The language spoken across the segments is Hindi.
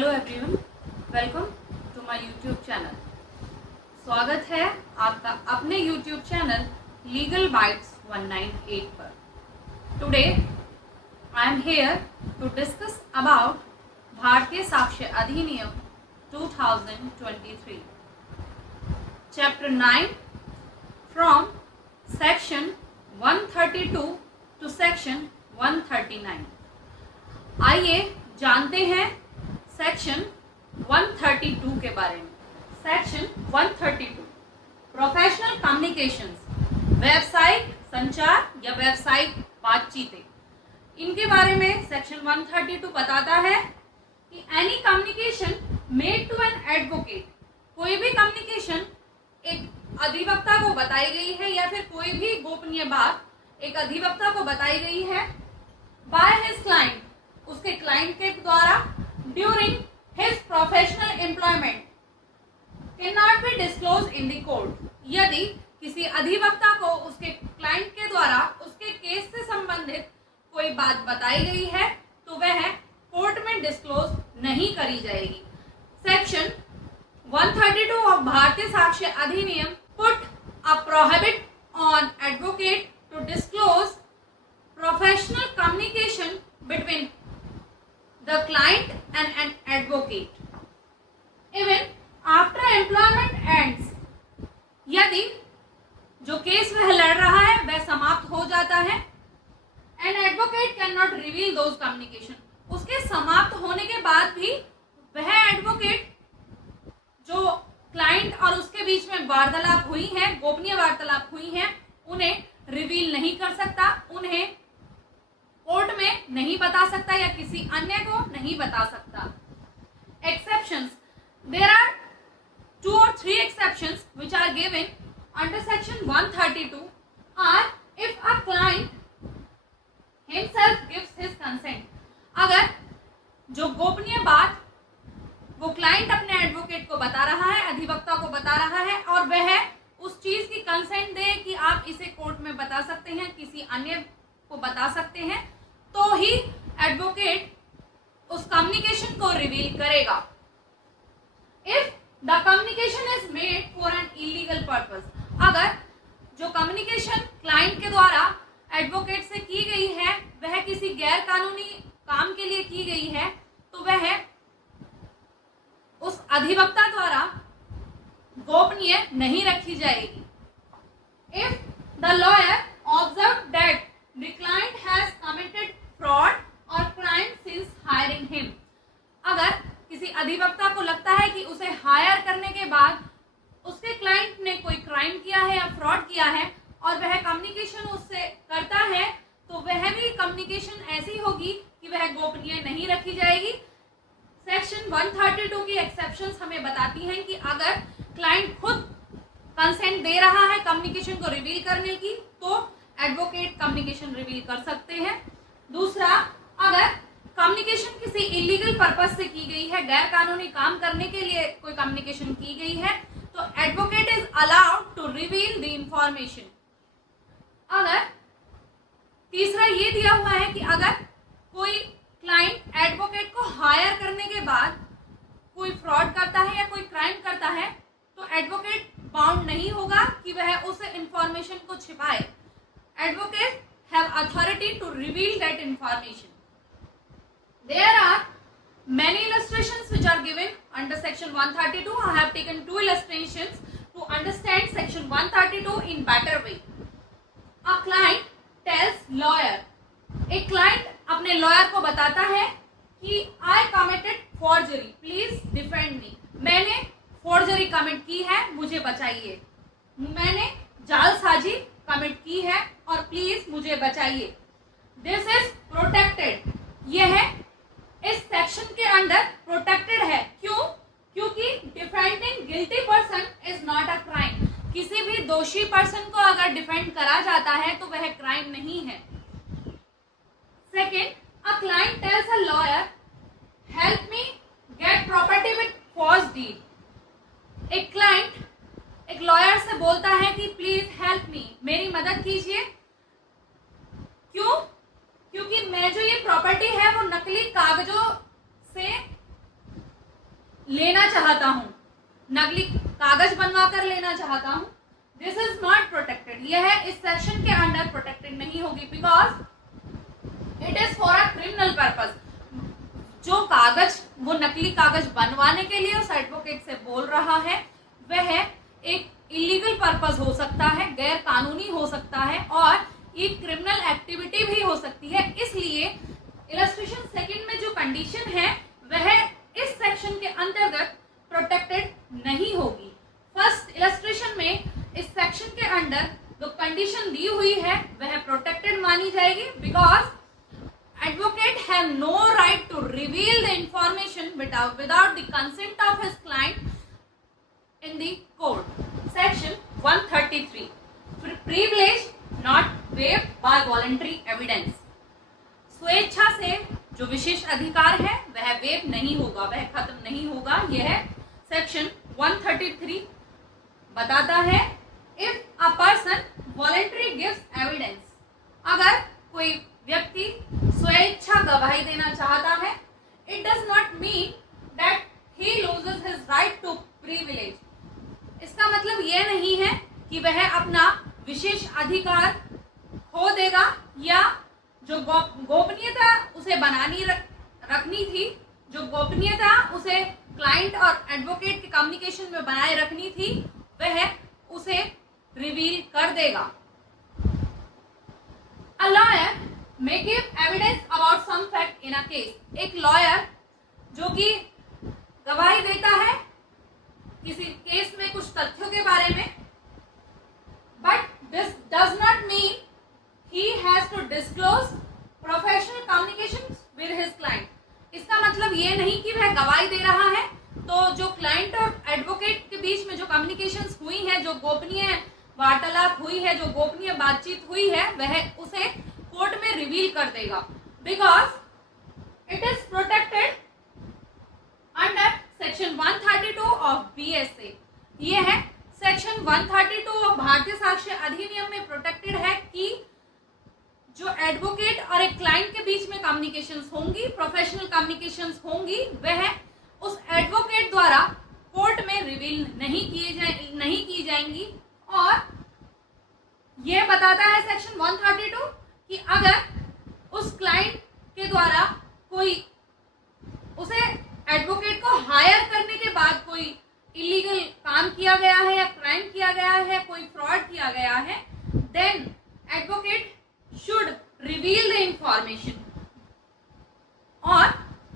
Hello everyone, welcome to my YouTube channel. स्वागत है आपका अपने यूट्यूब चैनल लीगल बाइट्स 198 पर। Today I am here to discuss about भारतीय साक्ष्य अधिनियम 2023, chapter 9 from section 132 to section 139। आइए जानते हैं सेक्शन 132 के बारे में। सेक्शन 132 प्रोफेशनल कम्युनिकेशंस, व्यावसायिक संचार या व्यावसायिक बातचीतें, इनके बारे में सेक्शन 132 बताता है कि any communication made to an advocate, कोई भी कम्युनिकेशन एक अधिवक्ता को बताई गई है या फिर कोई भी गोपनीय बात एक अधिवक्ता को बताई गई है बाय हिज क्लाइंट, उसके क्लाइंट के द्वारा during his professional employment can not be disclose in the court. यदि किसी अधिवक्ता को उसके क्लाइंट के द्वारा उसके केस से संबंधित कोई बात बताई गई है तो वह कोर्ट में डिस्क्लोज नहीं करी जाएगी। सेक्शन 132 ऑफ भारतीय साक्ष्य अधिनियम put a prohibit on advocate to disclose professional communication between the client and an advocate even after employment ends। यदि जो केस वह लड़ रहा है वह समाप्त हो जाता है, an advocate cannot reveal those communication, उसके समाप्त होने के बाद भी वह एडवोकेट जो क्लाइंट और उसके बीच में वार्तालाप हुई है, गोपनीय वार्तालाप हुई है, उन्हें रिवील नहीं कर सकता, उन्हें कोर्ट में नहीं बता सकता या किसी अन्य को नहीं बता सकता। Exceptions, there are 2 or 3 exceptions which are given under section 132 are if a client himself gives his consent। अगर जो गोपनीय बात वो क्लाइंट अपने एडवोकेट को बता रहा है, अधिवक्ता को बता रहा है और वह उस चीज की कंसेंट दे कि आप इसे कोर्ट में बता सकते हैं, किसी अन्य को बता सकते हैं, तो ही एडवोकेट उस कम्युनिकेशन को रिवील करेगा। If the communication is made for an illegal purpose, अगर जो कम्युनिकेशन क्लाइंट के द्वारा एडवोकेट से की गई है वह किसी गैर कानूनी काम के लिए की गई है तो वह उस अधिवक्ता द्वारा गोपनीय नहीं रखी जाएगी। If the lawyer observe that the client has committed fraud or crime since hiring him, अगर किसी अधिवक्ता को लगता है कि उसे हायर करने के बाद उसके क्लाइंट ने कोई क्राइम किया है या फ्रॉड किया है और वह कम्युनिकेशन उससे करता है तो वह भी कम्युनिकेशन ऐसी होगी कि वह गोपनीय नहीं रखी जाएगी। सेक्शन 132 की एक्सेप्शंस हमें बताती हैं कि अगर क्लाइंट खुद कंसेंट दे रहा है कम्युनिकेशन को रिवील करने की तो एडवोकेट कम्युनिकेशन रिवील कर सकते हैं। दूसरा, अगर कम्युनिकेशन किसी इलीगल पर्पस से की गई है, गैर कानूनी काम करने के लिए कोई कम्युनिकेशन की गई है तो advocate is allowed to reveal the information. अगर तीसरा ये दिया हुआ है कि अगर कोई क्लाइंट एडवोकेट को हायर करने के बाद कोई फ्रॉड करता है या कोई क्राइम करता है तो एडवोकेट बाउंड नहीं होगा कि वह उस इंफॉर्मेशन को छिपाए। Advocates have authority to reveal that information. There are many illustrations which are given under section 132. I have taken 2 illustrations to understand section 132 in better way. A client tells lawyer, एक client अपने lawyer को बताता है कि I committed forgery, please defend me। मैंने forgery commit की है, मुझे बचाइए। मैंने जालसाजी कमिट की है और प्लीज मुझे बचाइए। दिस इज प्रोटेक्टेड, यह इस सेक्शन के अंडर प्रोटेक्टेड है। क्यों? क्योंकि defending guilty person is not a crime, किसी भी दोषी पर्सन को अगर डिफेंड करा जाता है तो वह क्राइम नहीं है। Second, a client tells a lawyer help me get property with forge deed. एक क्लाइंट एक लॉयर से बोलता है कि प्लीज हेल्प मी, मेरी मदद कीजिए। क्यों? क्योंकि मैं जो ये प्रॉपर्टी है वो नकली कागजों से लेना चाहता हूं, नकली कागज बनवा कर लेना चाहता हूं, दिस इज नॉट प्रोटेक्टेड। यह इस सेक्शन के अंडर प्रोटेक्टेड नहीं होगी, because it is for a criminal purpose. जो कागज वो नकली कागज बनवाने के लिए उस एडवोकेट से बोल रहा है वह एक इलीगल पर्पस हो सकता है, गैर कानूनी हो सकता है और एक क्रिमिनल एक्टिविटी भी हो सकती है। इसलिए इलस्ट्रेशन सेकंड में जो कंडीशन है वह इस सेक्शन के अंतर्गत प्रोटेक्टेड नहीं होगी। फर्स्ट इलस्ट्रेशन में इस सेक्शन के अंडर जो कंडीशन दी हुई है वह प्रोटेक्टेड मानी जाएगी, because advocate have no right to reveal the information without the consent of his client in the court. Section 133 privilege not waived by voluntary evidence. स्वेच्छा से जो विशेष अधिकार है वह वेव नहीं होगा, वह खत्म नहीं होगा। यह सेक्शन 133 बताता है if a person voluntarily gives evidence, अगर कोई व्यक्ति स्वेच्छा गवाही देना चाहता है, it does not mean that he loses his right to privilege. इसका मतलब यह नहीं है कि वह अपना विशेष अधिकार खो देगा या जो गोपनीयता उसे रखनी थी, जो गोपनीयता उसे क्लाइंट और एडवोकेट के कम्युनिकेशन में बनाए रखनी थी, वह उसे रिवील कर देगा। A lawyer may give evidence about some fact in a case. एक लॉयर जो कि गवाही देता है किसी केस में कुछ तथ्यों के बारे में, but this does not mean he has to disclose professional communications with his client. इसका मतलब ये नहीं कि वह गवाही दे रहा है तो जो क्लाइंट और एडवोकेट के बीच में जो कम्युनिकेशंस हुई है, जो गोपनीय वार्तालाप हुई है, जो गोपनीय बातचीत हुई है, वह उसे कोर्ट में रिवील कर देगा, because it is protected under section 132 of BSA. ये है सेक्शन 132 ऑफ भारतीय साक्ष्य अधिनियम में प्रोटेक्टेड है कि जो एडवोकेट और एक क्लाइंट के बीच में कम्युनिकेशंस होंगी, प्रोफेशनल कम्युनिकेशंस होंगी, वह उस एडवोकेट द्वारा कोर्ट में रिवील नहीं की जाएंगी। और यह बताता है सेक्शन 132 कि अगर उस क्लाइंट के द्वारा कोई उसे एडवोकेट को हायर करने के बाद कोई इलीगल काम किया गया है या क्राइम किया गया है, कोई फ्रॉड किया गया है, then advocate should reveal the information और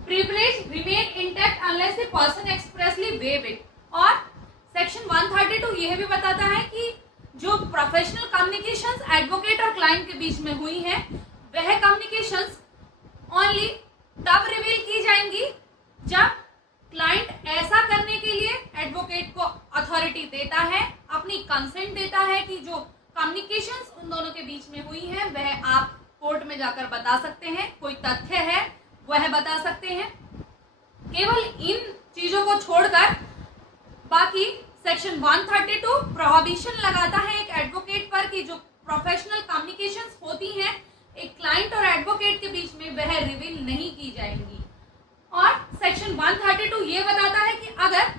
privilege remain intact unless the person expressly waive it. और सेक्शन 132 यह भी बताता है कि जो प्रोफेशनल कम्युनिकेशंस एडवोकेट और क्लाइंट के बीच में हुई हैं, वह कम्युनिकेशंस ओनली तब रिवील की जाएंगी जब क्लाइंट ऐसा करने के लिए एडवोकेट को अथॉरिटी देता है, अपनी कंसेंट देता है कि जो कम्युनिकेशंस उन दोनों के बीच में हुई हैं वह आप कोर्ट में जाकर बता सकते हैं, कोई तथ्य है वह बता सकते हैं। केवल इन चीजों को छोड़कर बाकी सेक्शन 132 प्रोहिबिशन लगाता है एक एडवोकेट पर कि जो प्रोफेशनल कम्युनिकेशंस होती हैं एक क्लाइंट और एडवोकेट के बीच में वह रिवील नहीं की जाएंगी। और सेक्शन 132 ये बताता है कि अगर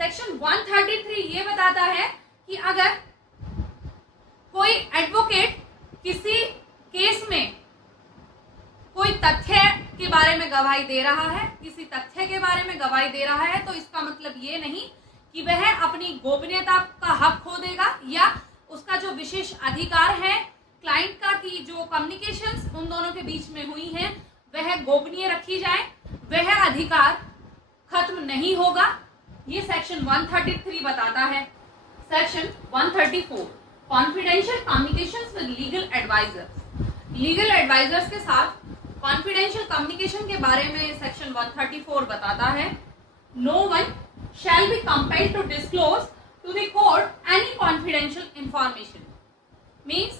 सेक्शन 133 ये बताता है कि अगर कोई एडवोकेट किसी केस में कोई तथ्य के बारे में गवाही दे रहा है, किसी तथ्य के बारे में गवाही दे रहा है, तो इसका मतलब ये नहीं कि वह अपनी गोपनीयता का हक खो देगा या उसका जो विशेष अधिकार है क्लाइंट का कि जो कम्युनिकेशंस उन दोनों के बीच में हुई हैं वह गोपनीय रखी जाए, वह अधिकार खत्म नहीं होगा। ये सेक्शन 133 बताता है। Section 134 confidential communications with legal advisers. Legal advisers के साथ कॉन्फिडेंशियल कम्युनिकेशन के बारे में सेक्शन 134 बताता है। No one shall be compelled to disclose to the court any confidential information. Means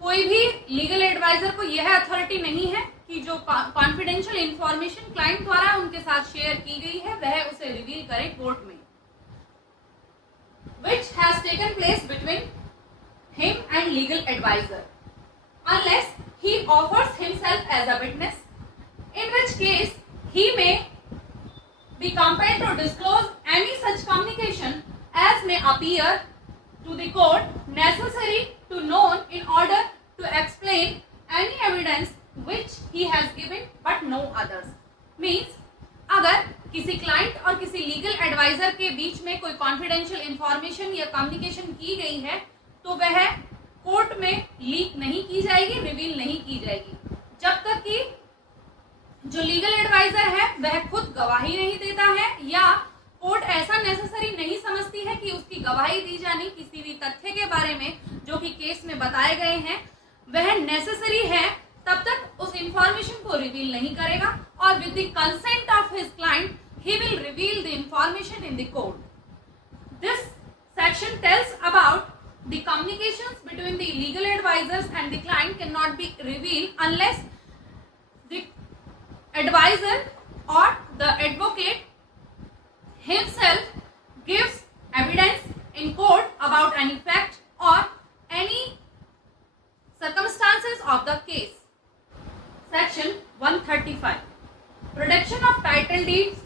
कोई भी लीगल एडवाइजर को यह अथॉरिटी नहीं है कि जो कॉन्फिडेंशियल इंफॉर्मेशन क्लाइंट द्वारा उनके साथ शेयर की गई है वह उसे रिवील करे कोर्ट में, which has taken place between him and legal advisor, unless he offers himself as a witness, in which case he may be compelled to disclose any such communication as may appear to the court necessary to known in order to explain any evidence which he has given but no others. Means अगर किसी क्लाइंट और किसी लीगल एडवाइजर के बीच में कोई कॉन्फिडेंशियल इंफॉर्मेशन या कम्युनिकेशन की गई है तो वह कोर्ट में लीक नहीं की जाएगी, रिवील नहीं की जाएगी, जब तक कि जो लीगल एडवाइजर है वह खुद गवाही नहीं देता है या कोर्ट ऐसा नेसेसरी नहीं समझती है कि उसकी गवाही दी जानी किसी भी तथ्य के बारे में जो कि केस में बताए गए हैं वह नेसेसरी है, तब तक उस इंफॉर्मेशन को रिवील नहीं करेगा और with the consent of his client he will reveal the information in the court. This section tells about the communications between the legal advisors and the client cannot be revealed unless the advisor or the advocate himself gives evidence in court about any fact or any circumstances of the case. Section 135. Production of title deeds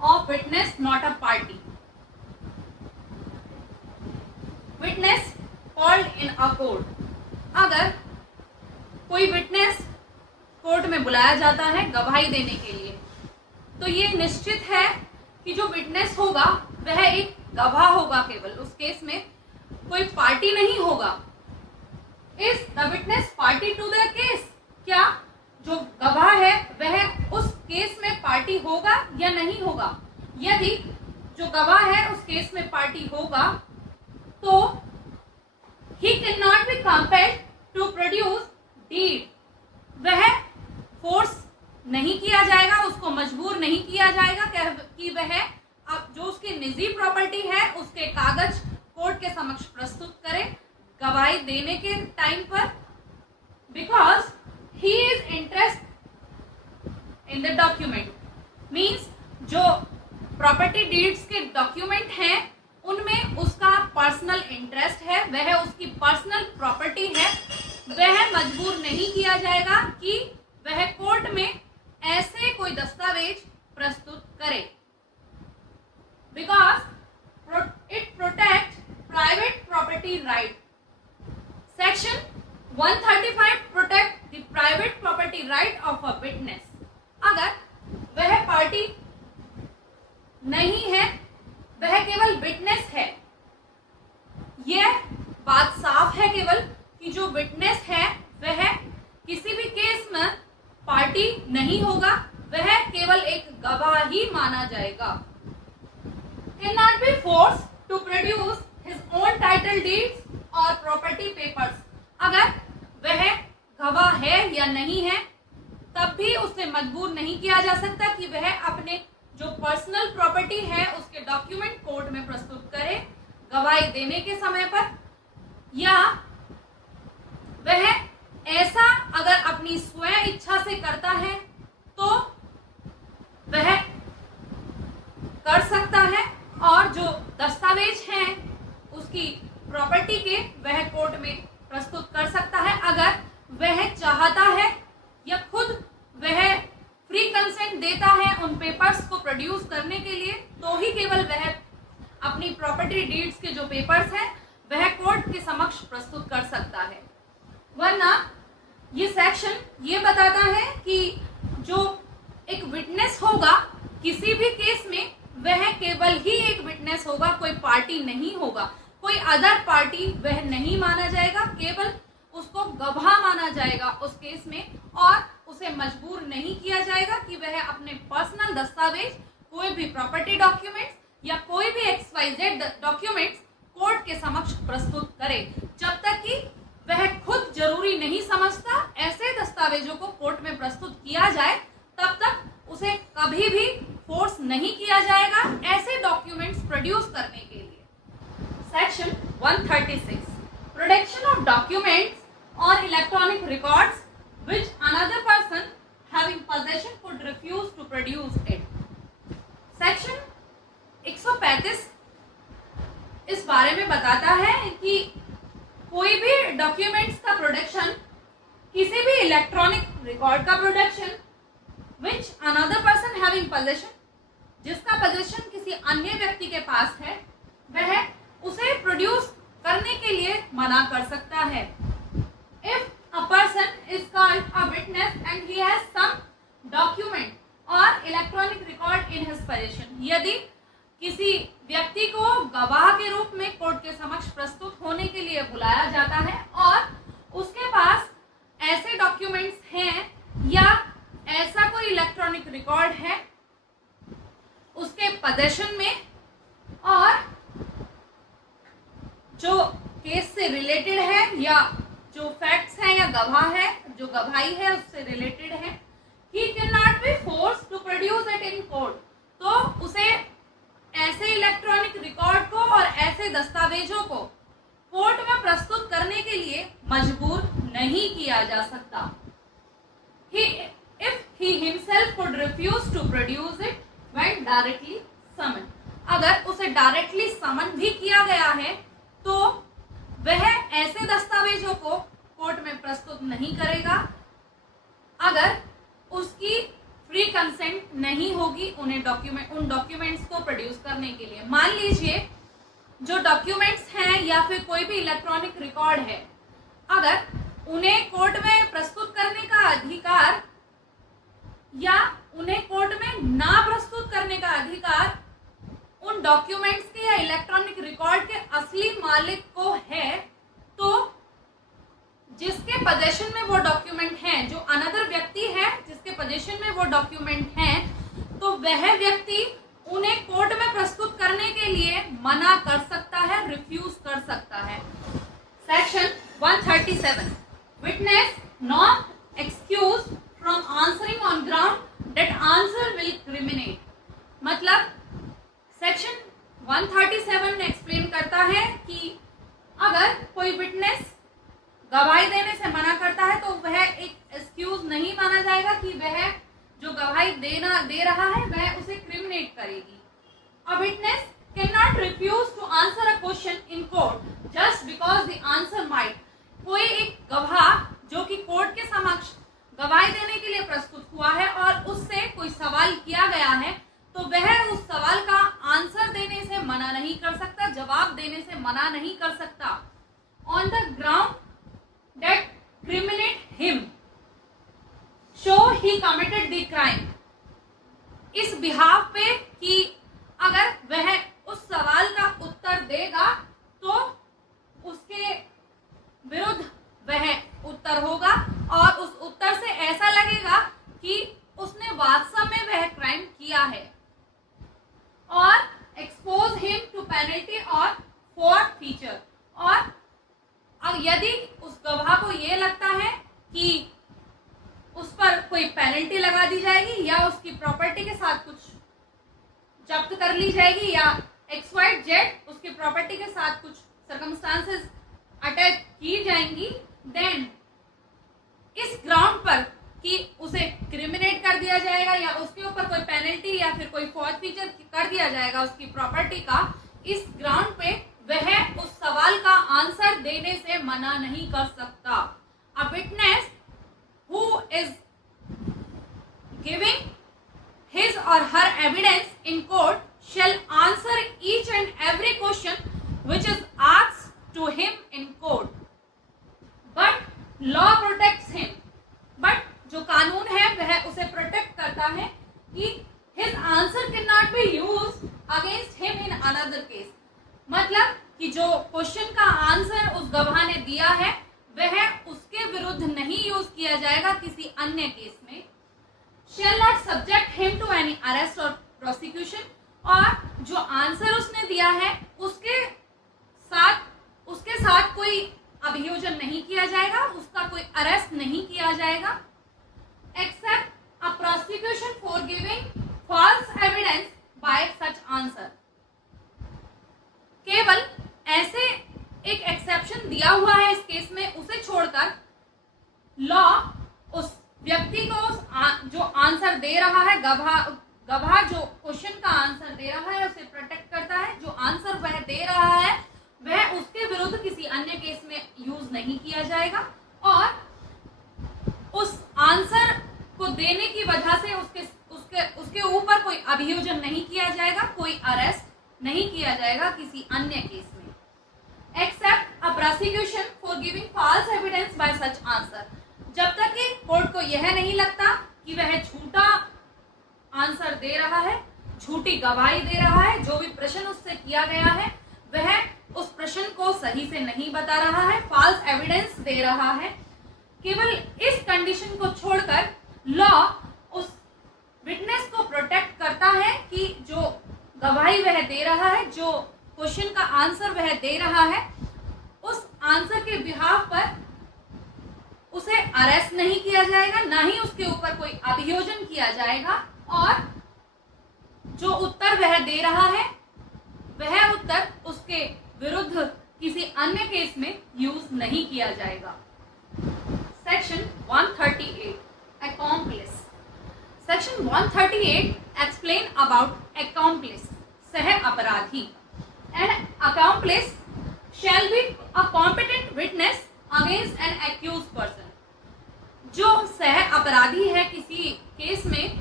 of witness not a party. Witness called in a court. अगर कोई विटनेस कोर्ट में बुलाया जाता है गवाही देने के लिए तो ये निश्चित है कि जो विटनेस होगा वह एक गवाह होगा, केवल उस केस में कोई पार्टी नहीं होगा. Is the witness party to the case? क्या जो गवाह है वह उस केस में पार्टी होगा या नहीं होगा? यदि जो गवाह है उस केस में पार्टी होगा तो he cannot be compelled to produce deed. वह फोर्स नहीं किया जाएगा, उसको मजबूर नहीं किया जाएगा कि वह अब जो उसकी निजी प्रॉपर्टी है उसके कागज कोर्ट के समक्ष प्रस्तुत करे गवाही देने के टाइम पर, because he is interest in the document. Means जो प्रॉपर्टी डीड्स के डॉक्यूमेंट हैं उनमें उसका पर्सनल इंटरेस्ट है, वह उसकी पर्सनल प्रॉपर्टी है, वह मजबूर नहीं किया जाएगा कि वह कोर्ट में ऐसे कोई दस्तावेज प्रस्तुत करे, because it protect private property right. Section 135 protect the private property right of a witness. अगर वह पार्टी नहीं है, वह केवल विटनेस है, यह बात साफ है केवल कि जो विटनेस है वह किसी भी केस में पार्टी नहीं होगा, वह केवल एक गवाह ही माना जाएगा. Can not be force to produce his own title deeds और प्रॉपर्टी पेपर्स. अगर वह गवाह है या नहीं है तब भी उससे मजबूर नहीं किया जा सकता कि वह अपने जो पर्सनल प्रॉपर्टी है उसके डॉक्यूमेंट कोर्ट में प्रस्तुत करे गवाही देने के समय पर, या वह ऐसा अगर अपनी स्वयं इच्छा से करता है तो वह कर सकता है और जो दस्तावेज हैं उसकी प्रॉपर्टी के वह कोर्ट में प्रस्तुत कर सकता है. अगर वह चाहता है या खुद वह फ्री कंसेंट देता है उन पेपर्स को प्रोड्यूस करने के लिए तो ही केवल वह अपनी प्रॉपर्टी डीड्स के जो पेपर्स हैं वह कोर्ट के समक्ष प्रस्तुत कर सकता है. वरना ये सेक्शन ये बताता है कि जो एक विटनेस होगा किसी भी केस में वह केवल ही एक विटनेस होगा, कोई पार्टी नहीं होगा, कोई अदर पार्टी वह नहीं माना जाएगा, केवल उसको गवाह माना जाएगा उस केस में और उसे मजबूर नहीं किया जाएगा कि वह अपने पर्सनल दस्तावेज कोई भी प्रॉपर्टी डॉक्यूमेंट्स या कोई भी XYZ डॉक्यूमेंट्स कोर्ट के समक्ष प्रस्तुत करे, जब तक कि वह खुद जरूरी नहीं समझता ऐसे दस्तावेजों को कोर्ट में प्रस्तुत किया जाए, तब तक उसे कभी भी फोर्स नहीं किया जाएगा ऐसे डॉक्यूमेंट्स प्रोड्यूस करने के लिए. सेक्शन 136. प्रोडक्शन ऑफ डॉक्यूमेंट्स और electronic records which another person having possession could refuse to produce it. Section 135 इस बारे में बताता है कि कोई भी डॉक्यूमेंट्स का प्रोडक्शन, किसी भी इलेक्ट्रॉनिक रिकॉर्ड का production which another person having possession, जिसका पोजीशन किसी अन्य व्यक्ति के पास है वह उसे प्रोड्यूस करने के लिए मना कर सकता है। If a person is called a witness and he has some document और electronic record in his position, यदि किसी व्यक्ति को गवाह के रूप में कोर्ट के समक्ष प्रस्तुत होने के लिए बुलाया जाता है और उसके पास ऐसे डॉक्यूमेंट्स हैं या ऐसा कोई इलेक्ट्रॉनिक रिकॉर्ड है उसके पोजीशन में और जो केस से रिलेटेड है या जो फैक्ट्स हैं या गवाह है, जो गवाही है उससे रिलेटेड है, he cannot be forced to produce it in court, तो उसे ऐसे इलेक्ट्रॉनिक रिकॉर्ड को और ऐसे दस्तावेजों को कोर्ट में प्रस्तुत करने के लिए मजबूर नहीं किया जा सकता। If he himself could refuse to produce it when directly summoned, अगर उसे डायरेक्टली समन भी किया गया है तो वह ऐसे दस्तावेजों को कोर्ट में प्रस्तुत नहीं करेगा अगर उसकी फ्री कंसेंट नहीं होगी उन डॉक्यूमेंट्स को प्रोड्यूस करने के लिए। मान लीजिए जो डॉक्यूमेंट्स हैं या फिर कोई भी इलेक्ट्रॉनिक रिकॉर्ड है, अगर उन्हें कोर्ट में प्रस्तुत करने का अधिकार या उन्हें कोर्ट में ना प्रस्तुत करने का अधिकार उन डॉक्यूमेंट्स के या इलेक्ट्रॉनिक रिकॉर्ड के असली मालिक को है, तो जिसके पोजीशन में वो डॉक्यूमेंट हैं, जो अनदर व्यक्ति है जिसके पोजीशन में वो डॉक्यूमेंट हैं, तो वह व्यक्ति उन्हें कोर्ट में प्रस्तुत करने के लिए मना कर सकता है, रिफ्यूज कर सकता है। Section 137, witness not excuse from answering on ground that answer will criminate, मतलब सेक्शन 137 एक्सप्लेन करता है कि अगर कोई विटनेस गवाही देने से मना करता है तो वह एक एक्सक्यूज नहीं माना जाएगा कि वह जो गवाही दे रहा है वह उसे क्रिमिनेट करेगी। A witness can not refuse to answer a question in court just because the answer might, कोई एक गवाह जो कि कोर्ट के समक्ष गवाही देने के लिए प्रस्तुत हुआ है और उससे कोई सवाल किया गया है तो वह उस सवाल का आंसर देने से मना नहीं कर सकता, जवाब देने से मना नहीं कर सकता। On the ground that criminate him show he committed the crime, इस बिहाफ पे कि अगर वह उस सवाल का उत्तर देगा तो उसके विरुद्ध वह उत्तर होगा और उस उत्तर से ऐसा लगेगा कि उसने वास्तव में वह क्राइम किया है, और expose him to penalty or forfeiture, और यदि उस गवाह को ये लगता है कि उस पर कोई पेनल्टी लगा दी जाएगी या उसकी प्रॉपर्टी के साथ कुछ जब्त कर ली जाएगी या XYZ उसकी प्रॉपर्टी के साथ कुछ सर्कमस्टांसेस अटैच की जाएंगी, देन इस ग्राउंड पर कि उसे क्रिमिनेट कर दिया जाएगा या उसके ऊपर कोई पेनल्टी या फिर कोई फॉर्फीचर कर दिया जाएगा उसकी प्रॉपर्टी का, इस ग्राउंड पे वह उस सवाल का आंसर देने से मना नहीं कर सकता। A witness who is giving his or her evidence in court shall answer each and every question which is asked to him in court, but law protects him, but जो कानून है वह उसे प्रोटेक्ट करता है कि his answer cannot be used against him in another case, मतलब कि जो क्वेश्चन का आंसर उस गवाह ने दिया है वह उसके विरुद्ध नहीं यूज किया जाएगा किसी अन्य केस में। shall not subject him to any arrest or prosecution, और जो आंसर उसने दिया है उसके साथ कोई अभियोजन नहीं किया जाएगा, उसका कोई अरेस्ट नहीं किया जाएगा। except a prosecution for giving false evidence by such answer, केवल ऐसे एक एक्सेप्शन दिया हुआ है इस केस में, उसे छोड़कर लॉ उस व्यक्ति को जो आंसर दे रहा है, गवाह जो क्वेश्चन का आंसर दे रहा है उसे प्रोटेक्ट करता है। जो आंसर वह दे रहा है वह उसके विरुद्ध किसी अन्य केस में यूज नहीं किया जाएगा, और उस आंसर को देने की वजह से उसको उसके ऊपर कोई अभियोजन नहीं किया जाएगा, कोई अरेस्ट नहीं किया जाएगा किसी अन्य केस में, except a prosecution for giving false evidence by such answer, जब तक कि कोर्ट को यह नहीं लगता कि वह झूठा आंसर दे रहा है, झूठी गवाही दे रहा है, जो भी प्रश्न उससे किया गया है वह उस प्रश्न को सही से नहीं बता रहा है, फॉल्स एविडेंस दे रहा है। केवल इस कंडीशन को छोड़कर लॉ उस विटनेस को प्रोटेक्ट करता है कि जो गवाही वह दे रहा है, जो क्वेश्चन का आंसर वह दे रहा है, उस आंसर के बिहाफ पर उसे अरेस्ट नहीं किया जाएगा, ना ही उसके ऊपर कोई अभियोजन किया जाएगा, और जो उत्तर वह दे रहा है वह उत्तर उसके विरुद्ध किसी अन्य केस में यूज नहीं किया जाएगा। Section 138 accomplice. Section 138 explain about accomplice, सह अपराधी. An accomplice shall be a competent witness against an accused person. जो सह अपराधी है किसी केस में,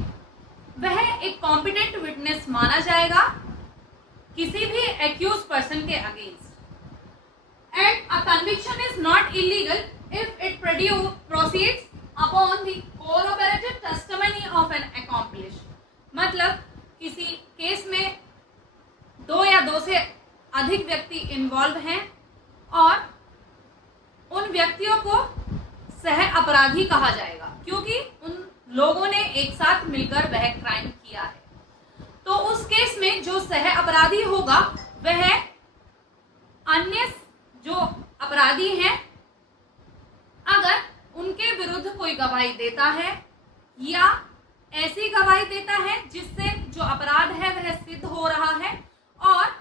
वह एक कॉम्पिटेंट विटनेस माना जाएगा किसी भी एक्यूज पर्सन के against. And a conviction is not illegal if it proceeds upon the corroborated testimony of an accomplice. मतलब किसी केस में दो या दो से अधिक व्यक्ति इन्वॉल्व हैं और उन व्यक्तियों को सह अपराधी कहा जाएगा क्योंकि उन लोगों ने एक साथ मिलकर वह क्राइम किया है. तो उस केस में जो सह अपराधी होगा वह अन्य जो अपराधी हैं, अगर उनके विरुद्ध कोई गवाही देता है या ऐसी गवाही देता है जिससे जो अपराध है वह सिद्ध हो रहा है और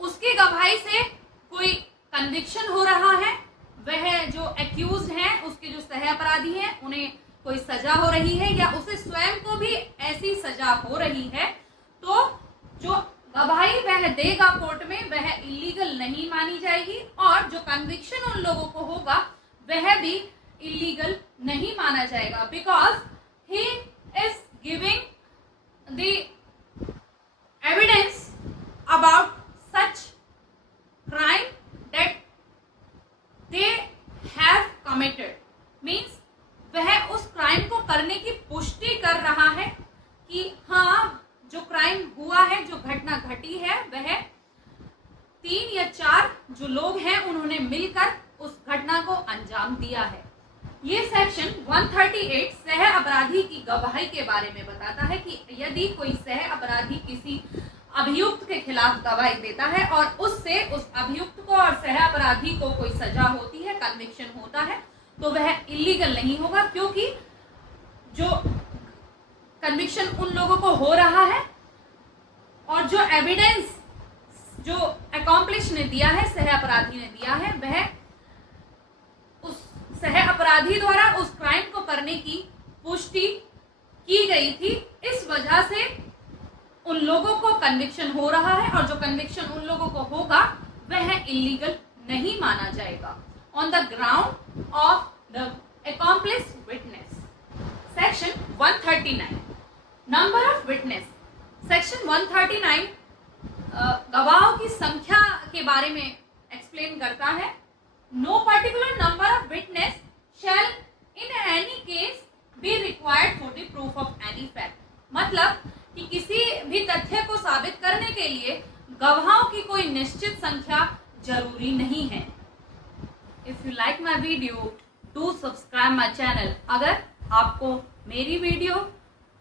उसकी गवाही से कोई कन्विक्शन हो रहा है, वह जो एक्यूज्ड हैं, उसके जो सह अपराधी हैं, उन्हें कोई सजा हो रही है या उसे स्वयं को भी ऐसी सजा हो रही है, तो जो गवाही वह देगा कोर्ट में वह इलीगल नहीं मानी जाएगी और जो कन्विक्शन उन लोगों को होगा वह भी इलीगल नहीं माना जाएगा, because he is giving the evidence about such crime that they have committed. Means वह उस क्राइम को करने की पुष्टि कर रहा है कि हाँ, जो क्राइम हुआ है, जो घटना घटी है, वह 3 या 4 जो लोग हैं उन्होंने मिलकर उस घटना को अंजाम दिया है. ये सेक्शन 138 सह अपराधी की गवाही के बारे में बताता है कि यदि कोई सह अपराधी किसी अभियुक्त के खिलाफ गवाही देता है और उससे उस अभियुक्त को और सह अपराधी को कोई सजा होती है, कन्विक्शन होता है, तो वह इलीगल नहीं होगा क्योंकि जो कन्विक्शन उन लोगों को हो रहा है और जो एविडेंस जो अकॉम्प्लिश ने दिया है, सह अपराधी ने दिया है, वह उस सह अपराधी द्वारा उस क्राइम को करने की पुष्टि की गई थी. इस वजह से उन लोगों को कन्विक्शन हो रहा है और जो कन्विक्शन उन लोगों को होगा वह इलीगल नहीं माना जाएगा on the ground of the accomplice witness. Section 139 number of witness. Section 139 गवाहों की संख्या के बारे में एक्सप्लेन करता है. No particular number of witness shall in any case be required for the proof of any fact. मतलब कि किसी भी तथ्य को साबित करने के लिए गवाहों की कोई निश्चित संख्या जरूरी नहीं है. If you like my video, do subscribe my channel. अगर आपको मेरी वीडियो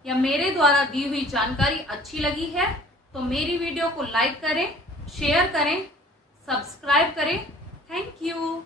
या मेरे द्वारा दी हुई जानकारी अच्छी लगी है तो मेरी वीडियो को लाइक करें, शेयर करें, सब्सक्राइब करें. Thank you.